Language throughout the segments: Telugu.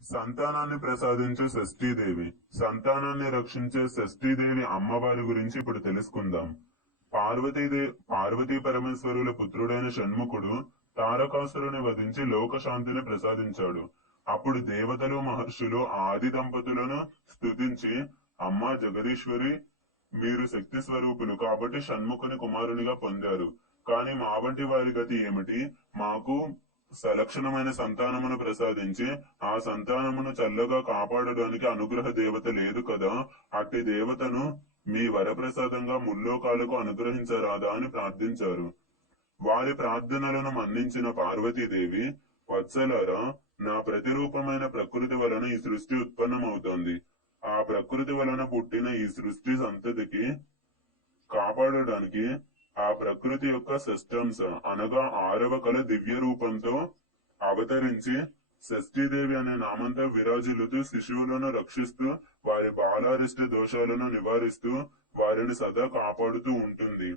సంతానాన్ని ప్రసాదించే షష్ఠీదేవి సంతానాన్ని రక్షించే షష్ఠీదేవి అమ్మవారి గురించి ఇప్పుడు తెలుసుకుందాం. పార్వతీదే పార్వతీ పరమేశ్వరుల పుత్రుడైన షణ్ముఖుడు తారకాసురుని వధించి లోక శాంతిని ప్రసాదించాడు. అప్పుడు దేవతలు మహర్షులు ఆది దంపతులను స్తుతించి అమ్మా జగదీశ్వరి మీరు శక్తి స్వరూపులు కాబట్టి షణ్ముఖుని కుమారునిగా పొందారు. కానీ మా వంటి వారి గతి ఏమిటి? మాకు సలక్షణమైన సంతానమును ప్రసాదించి ఆ సంతానమును చల్లగా కాపాడడానికి అనుగ్రహ దేవత లేదు కదా. అట్టి దేవతను మీ వరప్రసాదంగా ముల్లోకాలకు అనుగ్రహించరాదా అని ప్రార్థించారు. వారి ప్రార్థనలను మన్నించిన పార్వతీదేవి వత్సలారా నా ప్రతిరూపమైన ప్రకృతి వలన ఈ సృష్టి ఉత్పన్నమవుతోంది. ఆ ప్రకృతి వలన పుట్టిన ఈ సృష్టి సంతతికి కాపాడడానికి ఆ ప్రకృతి యొక్క సిస్టమ్స్ అనగా ఆరవ కల దివ్య రూపంతో అవతరించి షష్ఠీదేవి అనే నామంతో విరాజిల్లుతూ శిశువులను రక్షిస్తూ వారి బాలారిష్ట దోషాలను నివారిస్తూ వారిని సదా కాపాడుతూ ఉంటుంది.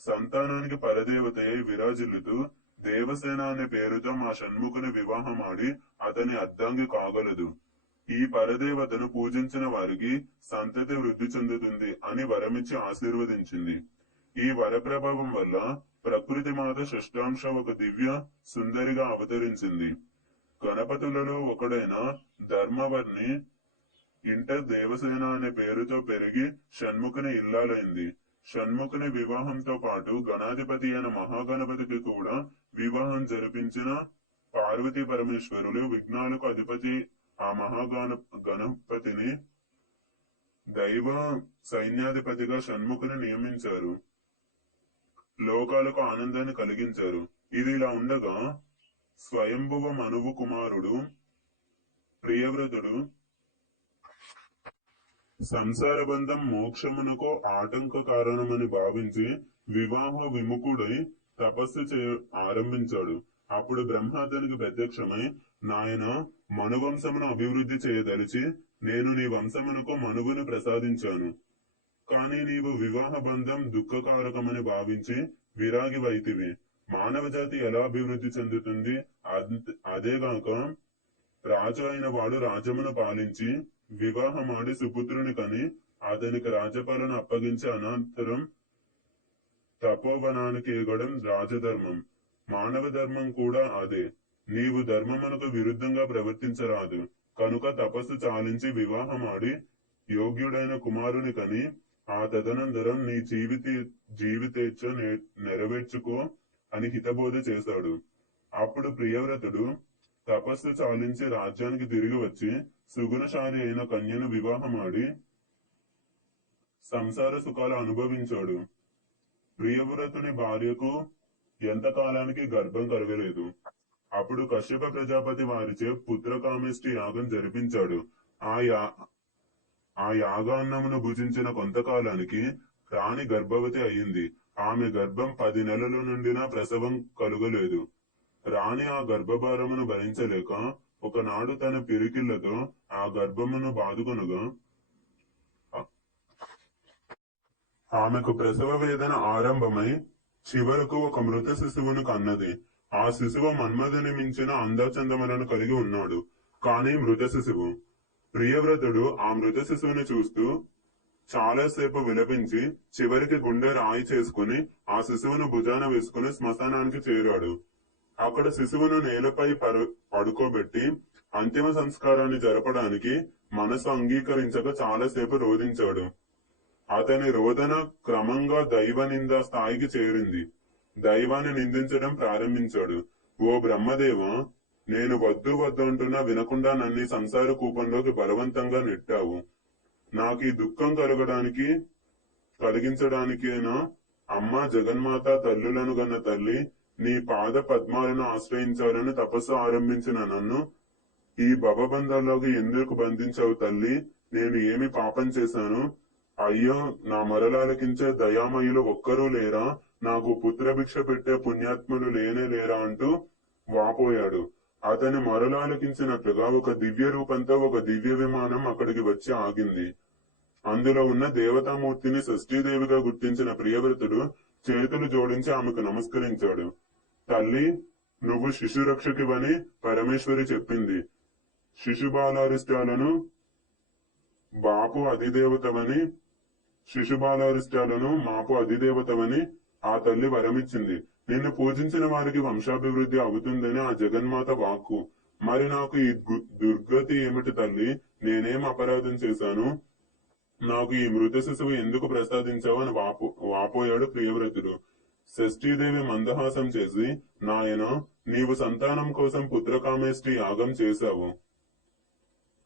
సంతానానికి పరదేవతయే విరాజిల్లుతూ దేవసేన అనే పేరుతో మా షణ్ముఖుని వివాహం ఆడి అతని అర్ధాంగి కాగలదు. ఈ పరదేవతను పూజించిన వారికి సంతతి వృద్ధి చెందుతుంది అని వరమిచ్చి ఆశీర్వదించింది. ఈ వరప్రభావం వల్ల ప్రకృతి మాత షష్టాంశ ఒక దివ్య సుందరిగా అవతరించింది. గణపతులలో ఒకడైన ధర్మవర్ణి ఇంట దేవసేన అనే పేరుతో పెరిగి షణ్ముఖుని ఇల్లాలైంది. షణ్ముఖుని వివాహంతో పాటు గణాధిపతి అయిన మహాగణపతికి కూడా వివాహం జరిపించిన పార్వతీ పరమేశ్వరులు విఘ్నాలకు అధిపతి ఆ మహాగణ గణపతిని దైవ సైన్యాధిపతిగా షణ్ముఖుని నియమించారు. లోకాలకు ఆనందాన్ని కలిగించారు. ఇది ఇలా ఉండగా స్వయంభువ మనువు కుమారుడు ప్రియవ్రతుడు సంసార బంధం మోక్షమునకు ఆటంక కారణమని భావించి వివాహ విముఖుడై తపస్సు చే ఆరంభించాడు. అప్పుడు బ్రహ్మ అతనికి ప్రత్యక్షమై నాయన మనువంశమును అభివృద్ధి చేయదలిచి నేను నీ వంశమునకు మనువును ప్రసాదించాను. కానీ నీవు వివాహ బంధం దుఃఖకారకమని భావించి విరాగి వైతివి మానవ జాతి ఎలా అభివృద్ధి చెందుతుంది? అదేగాక రాజు అయిన వాడు రాజ్యమును పాలించి వివాహమాడి సుపుత్రుని కని అతనికి రాజపాలన అప్పగించి అనంతరం తపోవనానికి ఎగడం రాజధర్మం. మానవ ధర్మం కూడా అదే. నీవు ధర్మమునకు విరుద్ధంగా ప్రవర్తించరాదు. కనుక తపస్సు చాలించి వివాహమాడి యోగ్యుడైన కుమారుని కని ఆ తదనంతరం నీ జీవిత జీవితేచ్ఛ నెరవేర్చుకో అని హితబోధ చేశాడు. అప్పుడు ప్రియవ్రతుడు తపస్సు చాలించి రాజ్యానికి తిరిగి వచ్చి సుగుణశాలి అయిన కన్యను వివాహమాడి సంసార సుఖాలు అనుభవించాడు. ప్రియవ్రతుని భార్యకు ఎంత కాలానికి గర్భం కలగలేదు. అప్పుడు కశ్యప ప్రజాపతి వారిచే పుత్రకామేష్టి యాగం జరిపించాడు. ఆ యా ఆ యాగాన్నమును భుజించిన కొంతకాలానికి రాణి గర్భవతి అయింది. ఆమె గర్భం పది నెలల నుండినా ప్రసవం కలుగలేదు. రాణి ఆ గర్భభారమును భరించలేక ఒకనాడు తన పిరికిళ్ళతో ఆ గర్భమును బాదుకొనగా ఆమెకు ప్రసవ వేదన ఆరంభమై చివరకు ఒక మృత శిశువును కన్నది. ఆ శిశువు మన్మధుని మించిన అందచందములను కలిగి ఉన్నాడు. కానీ మృత శిశువు ప్రియవ్రతుడు ఆ మృత శిశువుని చూస్తూ చాలాసేపు విలపించి చివరికి గుండె రాయి చేసుకుని ఆ శిశువును భుజాన వేసుకుని శ్మశానానికి చేరాడు. అక్కడ శిశువును నేలపై పడుకోబెట్టి అంతిమ సంస్కారాన్ని జరపడానికి మనసు అంగీకరించక చాలాసేపు రోధించాడు. అతని రోదన క్రమంగా దైవ నింద స్థాయికి చేరింది. దైవాన్ని నిందించడం ప్రారంభించాడు. ఓ బ్రహ్మదేవ నేను వద్దు వద్దంటున్నా వినకుండా నన్ను సంసార కూపంలోకి బలవంతంగా నెట్టావు. నాకు ఈ దుఃఖం కలగడానికి కలిగించడానికేనా? అమ్మ జగన్మాత తల్లులను గన్న తల్లి నీ పాద పద్మాలను ఆశ్రయించాలని తపస్సు ఆరంభించిన నన్ను ఈ భవబంధాల్లోకి ఎందుకు బంధించావు తల్లి? నేను ఏమి పాపం చేశాను? అయ్యో నా మరలాలకించే దయామయులు ఒక్కరూ లేరా? నాకు పుత్రభిక్ష పెట్టే పుణ్యాత్ములు లేనే లేరా అంటూ వాపోయాడు. అతని మరలాలకించినట్లుగా ఒక దివ్య రూపంతో ఒక దివ్య విమానం అక్కడికి వచ్చి ఆగింది. అందులో ఉన్న దేవతామూర్తిని షష్ఠీదేవిగా గుర్తించిన ప్రియవ్రతుడు చేతులు జోడించి ఆమెకు నమస్కరించాడు. తల్లి నువ్వు శిశురక్షకివని పరమేశ్వరి చెప్పింది. శిశుబాలారిష్టాలను బాపు అధిదేవతవని శిశుబాలారిష్టాలను మాపు అధిదేవతవని ఆ తల్లి వరమిచ్చింది. నిన్ను పూజించిన వారికి వంశాభివృద్ధి అవుతుందని ఆ జగన్మాత వాక్కు. మరి నాకు ఈ దుర్గతి ఏమిటి తల్లి? నేనేం అపరాధం చేశాను? నాకు ఈ మృత శిశువు ఎందుకు ప్రసాదించావు అని వాపో వాపోయాడు ప్రియవ్రతుడు. షష్ఠీదేవి మందహాసం చేసి నాయన నీవు సంతానం కోసం పుత్రకామేష్టి యాగం చేశావు.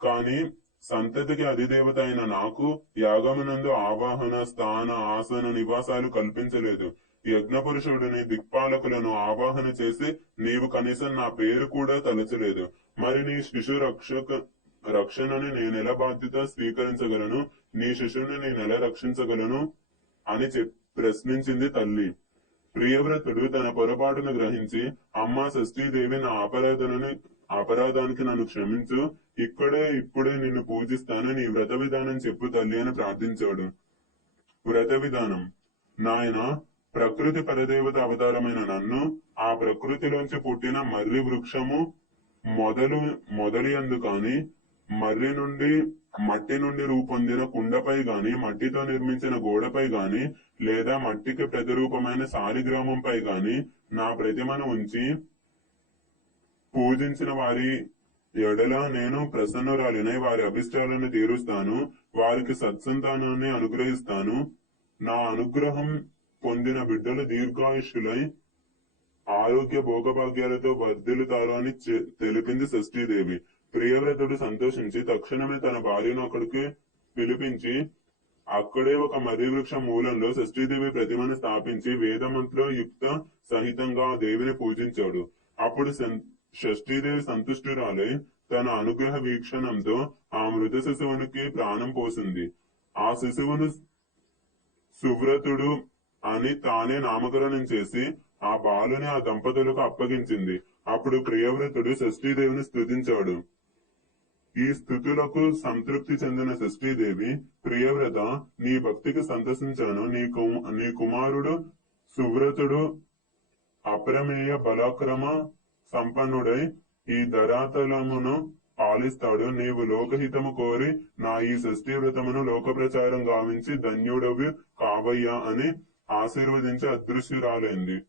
కాని సంతతికి అధిదేవత అయిన నాకు యాగమునందు ఆవాహన స్థాన ఆసన నివాసాలు కల్పించలేదు. యజ్ఞపురుషుడిని దిక్పాలకులను ఆవాహన చేసి నీవు కనీసం నా పేరు కూడా తలచలేదు. మరి నీ శిశు రక్షక రక్షణని నేనెలా బాధ్యత స్వీకరించగలను. నీ శిశువుని నేనెలా రక్షించగలను అని చెప్ ప్రశ్నించింది తల్లి. ప్రియవ్రతుడు తన పొరపాటును గ్రహించి అమ్మా షష్ఠీదేవి నా అపరాధనని అపరాధానికి నన్ను క్షమించు. ఇక్కడే ఇప్పుడే నిన్ను పూజిస్తాను. నీ వ్రత విధానం చెప్పు తల్లి అని ప్రార్థించాడు. వ్రత విధానం. నాయన ప్రకృతి పరదేవత అవతారమైన నన్ను ఆ ప్రకృతిలోంచి పుట్టిన మర్రి వృక్షము మొదలు మొదలియందు కాని మర్రి నుండి మట్టి నుండి రూపొందిన కుండపై గాని మట్టితో నిర్మించిన గోడపై గాని లేదా మట్టికి ప్రతిరూపమైన సాలిగ్రామంపై గాని నా ప్రతిమను ఉంచి పూజించిన వారి ఎడల నేను ప్రసన్నురాలినై వారి అభిష్టాలను తీరుస్తాను వారికి సత్సంతానాన్ని అనుగ్రహిస్తాను. నా అనుగ్రహం పొందిన బిడ్డలు దీర్ఘాయుష్యులై ఆరోగ్య భోగభాగ్యాలతో వర్ధిల్లుతారు అని తెలిపింది షష్ఠీదేవి. ప్రియవ్రతుడు సంతోషించి తక్షణమే తన భార్యను అక్కడికి పిలిపించి అక్కడే ఒక మర్రి వృక్షం మూలంలో షష్ఠీదేవి ప్రతిమను స్థాపించి వేదమంత్ర యుక్త సహితంగా ఆ దేవిని పూజించాడు. అప్పుడు షష్ఠీదేవి సంతుష్టురాలై తన అనుగ్రహ వీక్షణంతో ఆ మృత శిశువునికి ప్రాణం పోసింది. ఆ శిశువును సువ్రతుడు అని తానే నామకరణం చేసి ఆ బాలుని ఆ దంపతులకు అప్పగించింది. అప్పుడు ప్రియవ్రతుడు షష్ఠీదేవిని స్థుతించాడు ఈ స్థుతులకు సంతృప్తి చెందిన షష్ఠీదేవి ప్రియవ్రత నీ భక్తికి సంతసించాను. నీ నీ కుమారుడు సువ్రతుడు అప్రమేయ బలాక్రమ సంపన్నుడై ఈ ధరాతలమును పాలిస్తాడు. నీవు లోకహితము కోరి నా ఈ షష్ఠీ వ్రతమును లోక ప్రచారం గావించి ధన్యుడవి కావయ్యా అని ఆశీర్వదించి అదృశ్యురాలైంది.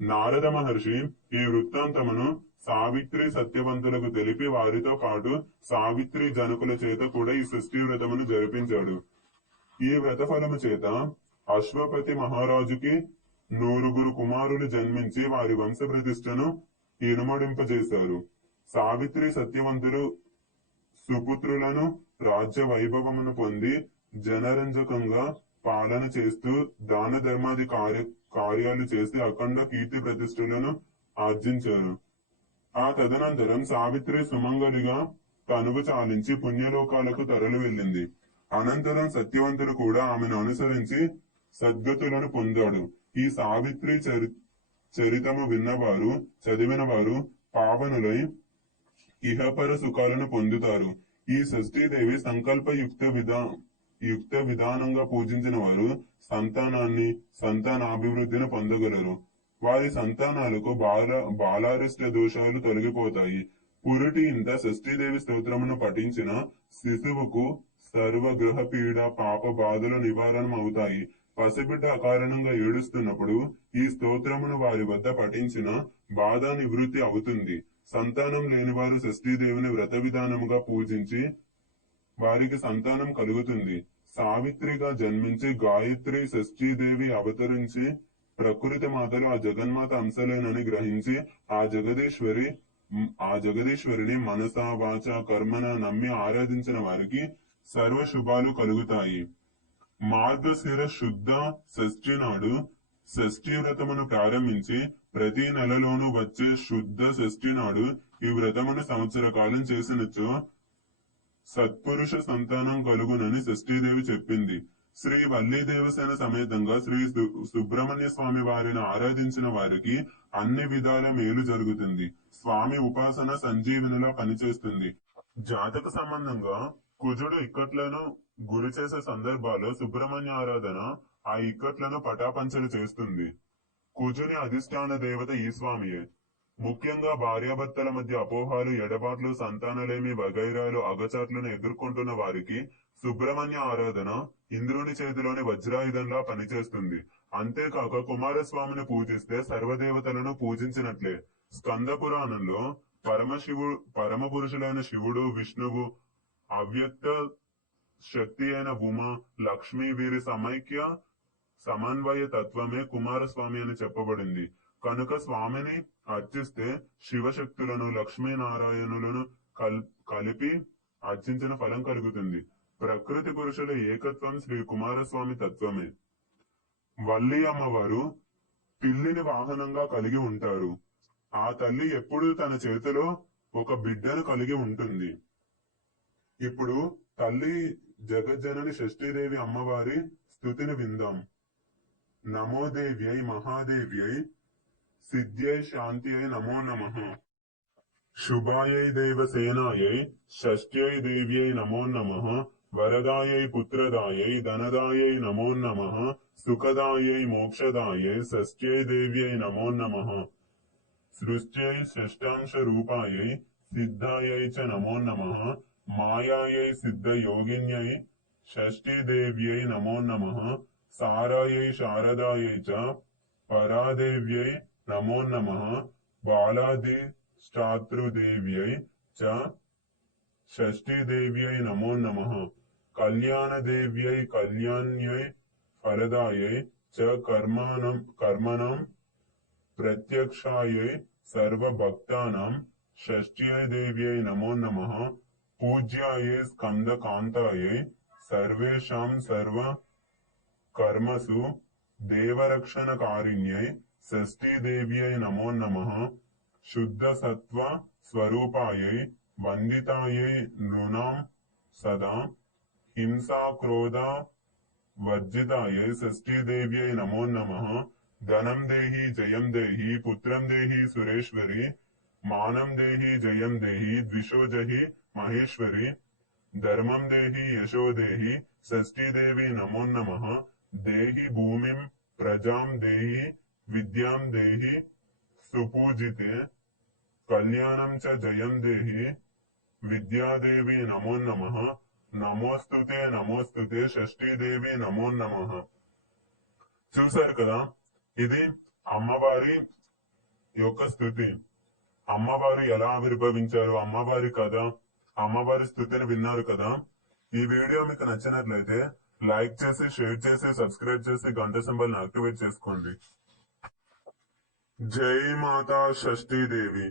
నారద మహర్షి ఈ వృత్తాంతమును సావిత్రి సత్యవంతులకు తెలిపి వారితో పాటు సావిత్రి జనకుల చేత కూడా ఈ సృష్టి వ్రతమును జరిపించాడు. ఈ వ్రత ఫలము చేత అశ్వపతి మహారాజుకి నూరుగురు కుమారులు జన్మించి వారి వంశ ప్రతిష్టను ఇనుమడింపజేశారు. సావిత్రి సత్యవంతులు సుపుత్రులను రాజ్య వైభవమును పొంది జనరంజకంగా పాలన చేస్తూ దాన ధర్మాది కార్య కార్యాలు చేసి అఖండ కీర్తి ప్రతిష్టలను ఆర్జించారు. ఆ తదనంతరం సావిత్రి సుమంగలిగా తనువు చాలించి పుణ్యలోకాలకు తరలి వెళ్ళింది. అనంతరం సత్యవంతుడు కూడా ఆమెను అనుసరించి సద్గతులను పొందాడు. ఈ సావిత్రి చరి చరితము విన్నవారు చదివిన వారు పావనులై ఇహపర సుఖాలను పొందుతారు. ఈ షష్ఠీదేవి సంకల్ప యుక్త విధా యుక్త విధానంగా పూజించిన వారు సంతానాన్ని సంతానాభివృద్ధిని పొందగలరు. వారి సంతానాలకు బాల బాలారిష్ట దోషాలు తొలగిపోతాయి. పురుటి ఇంత షష్ఠీదేవి స్తోత్రమును పఠించిన శిశువుకు సర్వగ్రహ పీడ పాప బాధలు నివారణం అవుతాయి. పసిబిడ్డ అకారణంగా ఏడుస్తున్నప్పుడు ఈ స్తోత్రమును వారి వద్ద పఠించిన బాధ నివృత్తి అవుతుంది. సంతానం లేని వారు షష్ఠీదేవిని వ్రత విధానముగా పూజించి వారికి సంతానం కలుగుతుంది. సావిత్రిగా జన్మించి గాయత్రి షష్ఠీదేవి అవతరించి ప్రకృతి మాతలు ఆ జగన్మాత అంశలేనని గ్రహించి ఆ జగదీశ్వరి ఆ జగదీశ్వరిని మనస వాచ కర్మన నమ్మి ఆరాధించిన వారికి సర్వ శుభాలు కలుగుతాయి. మార్గశిర శుద్ధ షష్ఠి నాడు షష్ఠి వ్రతమును ప్రారంభించి ప్రతి నెలలోనూ వచ్చే శుద్ధ షష్ఠి నాడు ఈ వ్రతమును సంవత్సర కాలం చేసినచో సత్పురుష సంతానం కలుగునని షష్ఠీదేవి చెప్పింది. శ్రీ వల్లీ దేవసేన సమేతంగా శ్రీ సుబ్రహ్మణ్య స్వామి వారిని ఆరాధించిన వారికి అన్ని విధాల మేలు జరుగుతుంది. స్వామి ఉపాసన సంజీవనిలా పనిచేస్తుంది. జాతక సంబంధంగా కుజుడు ఇక్కట్లను గురి చేసే సందర్భాల్లో సుబ్రహ్మణ్య ఆరాధన ఆ ఇక్కట్లను పటాపంచలు చేస్తుంది. కుజుని అధిష్టాన దేవత ఈ స్వామియే. ముఖ్యంగా భార్యాభర్తల మధ్య అపోహాలు ఎడబాట్లు సంతానలేమి వగైరాలు అగచాట్లను ఎదుర్కొంటున్న వారికి సుబ్రహ్మణ్య ఆరాధన ఇంద్రుని చేతిలోని వజ్రాయుధంలా పనిచేస్తుంది. అంతేకాక కుమారస్వామిని పూజిస్తే సర్వదేవతలను పూజించినట్లే. స్కంద పురాణంలో పరమశివుడు పరమ పురుషులైన శివుడు విష్ణువు అవ్యక్త శక్తి అయిన ఉమ లక్ష్మి వీరి సమైక్య సమన్వయ తత్వమే కుమారస్వామి అని చెప్పబడింది. కనుక స్వామిని అర్చిస్తే శివశక్తులను లక్ష్మీనారాయణులను కల్ కలిపి అర్చించిన ఫలం కలుగుతుంది. ప్రకృతి పురుషుల ఏకత్వం శ్రీ కుమారస్వామి తత్వమే. వల్లి అమ్మవారు పిల్లిని వాహనంగా కలిగి ఉంటారు. ఆ తల్లి ఎప్పుడు తన చేతిలో ఒక బిడ్డను కలిగి ఉంటుంది. ఇప్పుడు తల్లి జగజ్జనని షష్ఠీదేవి అమ్మవారి స్థుతిని విందాం. నమోదేవ్యై మహాదేవ్యై సిద్ధ్యై శాంత్యై నమో నమః శుభాయై దేవసేనాయై షష్ట్యై దేవ్యై నమో నమః వరదాయై పుత్రదాయై ధనదాయై నమో నమః సుఖదాయై మోక్షదాయై షష్ట్యై దేవ్యై నమో నమః సృష్ట్యై షష్టాంశ రూపాయై సిద్ధాయై చ నమో నమః మాయాయై సిద్ధ యోగిన్యై షష్ఠీదేవ్యై నమో నమః సారాయై శారదాయై చ పరాదేవ్యై నమో నమః బాలాది శాతృదేవ్యై చ షష్ఠీదేవ్యై నమో నమః కళ్యాణదేవ్యై కళ్యాణ్యై ఫలదాయై చ కర్మాణం కర్మణం ప్రత్యక్షాయై సర్వభక్తానాం షష్ట్యై దేవ్యై నమో నమః పూజ్యాయై స్కందకాంతాయై సర్వేషాం సర్వ కర్మసు దేవరక్షణకారిణ్యై షష్ఠీదేవ్యై నమో నమః శుద్ధ సత్వ స్వరూపాయై వందితాయై నృణాం సదా హింసా క్రోధ వర్జితాయై షష్ఠీదేవ్యై నమో నమః ధనం దేహి జయం దేహి పుత్రం దేహి సురేశ్వరి మానం దేహి జయం దేహి ద్విషోజహి మహేశ్వరి ధర్మం దేహి యశో దేహి షష్ఠీదేవి విద్యాం దేహి సుపూజితే కళ్యాణం చ జయం దేహి విద్యాదేవి నమో నమః నమోస్తుతే నమోస్తుతే షష్ఠీదేవి నమో నమః చూశారు కదా? ఇది అమ్మవారి యొక్క స్థుతి. అమ్మవారు ఎలా ఆవిర్భవించారు? అమ్మవారి కథ అమ్మవారి స్థుతిని విన్నారు కదా? ఈ వీడియో మీకు నచ్చినట్లయితే లైక్ చేసి షేర్ చేసి సబ్స్క్రైబ్ చేసి గంట సింబల్ యాక్టివేట్ చేసుకోండి. జై మాతా షష్ఠీదేవి